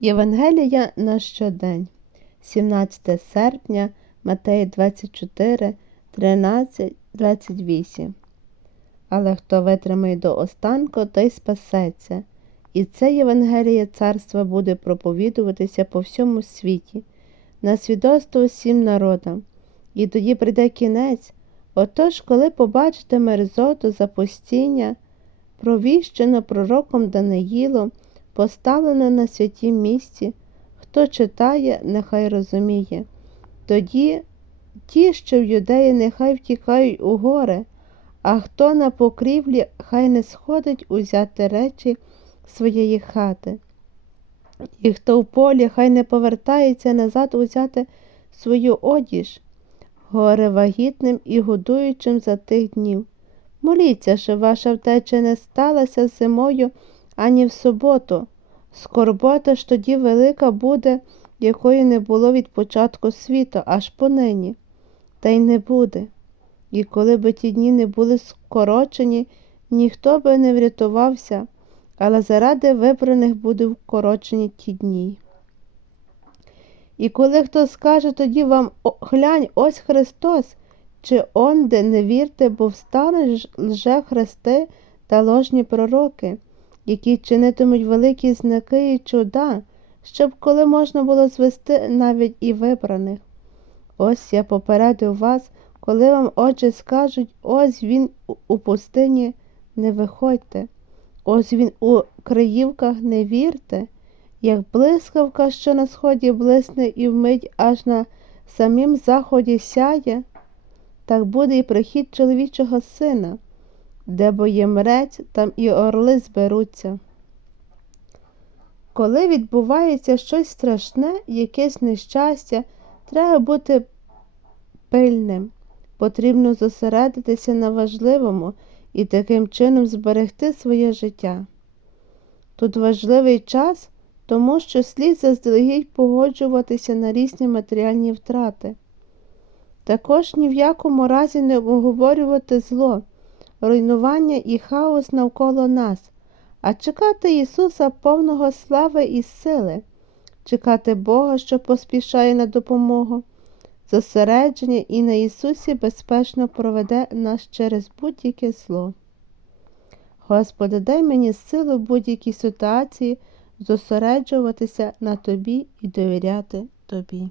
Євангелія на щодень, 17 серпня, Матея 24, 13, 28. Але хто витримає до останку, той спасеться. І це Євангеліє царства буде проповідуватися по всьому світі, на свідоцтво всім народам. І тоді прийде кінець. Отож, коли побачите мерзоту запустіння, провіщено пророком Даниїлом, поставлено на святім місці, хто читає, нехай розуміє. Тоді ті, що в юдеї, нехай втікають у гори, а хто на покрівлі, хай не сходить узяти речі своєї хати. І хто в полі, хай не повертається назад узяти свою одіж, горе вагітним і годуючим за тих днів. Моліться, щоб ваша втеча не сталася зимою ані в суботу. Скорбота ж тоді велика буде, якої не було від початку світу, аж понині, та й не буде. І коли би ті дні не були скорочені, ніхто би не врятувався, але заради вибраних буде вкорочені ті дні. І коли хто скаже тоді вам глянь, ось Христос, чи онде не вірте, бо встали лже хрести та ложні пророки, які чинитимуть великі знаки і чуда, щоб коли можна було звести навіть і вибраних. Ось я попередив вас, коли вам очі скажуть, ось він у пустині, не виходьте, ось він у криївках не вірте, як блискавка, що на сході блисне і вмить аж на самім заході сяє, так буде і прихід чоловічого сина. Де бо є мрець, там і орли зберуться. Коли відбувається щось страшне, якесь нещастя, треба бути пильним, потрібно зосередитися на важливому і таким чином зберегти своє життя. Тут важливий час, тому що слід заздалегідь погоджуватися на різні матеріальні втрати. Також ні в якому разі не обговорювати зло руйнування і хаос навколо нас, а чекати Ісуса повного слави і сили, чекати Бога, що поспішає на допомогу, зосередження і на Ісусі безпечно проведе нас через будь-яке зло. Господи, дай мені силу будь-якій ситуації зосереджуватися на Тобі і довіряти Тобі.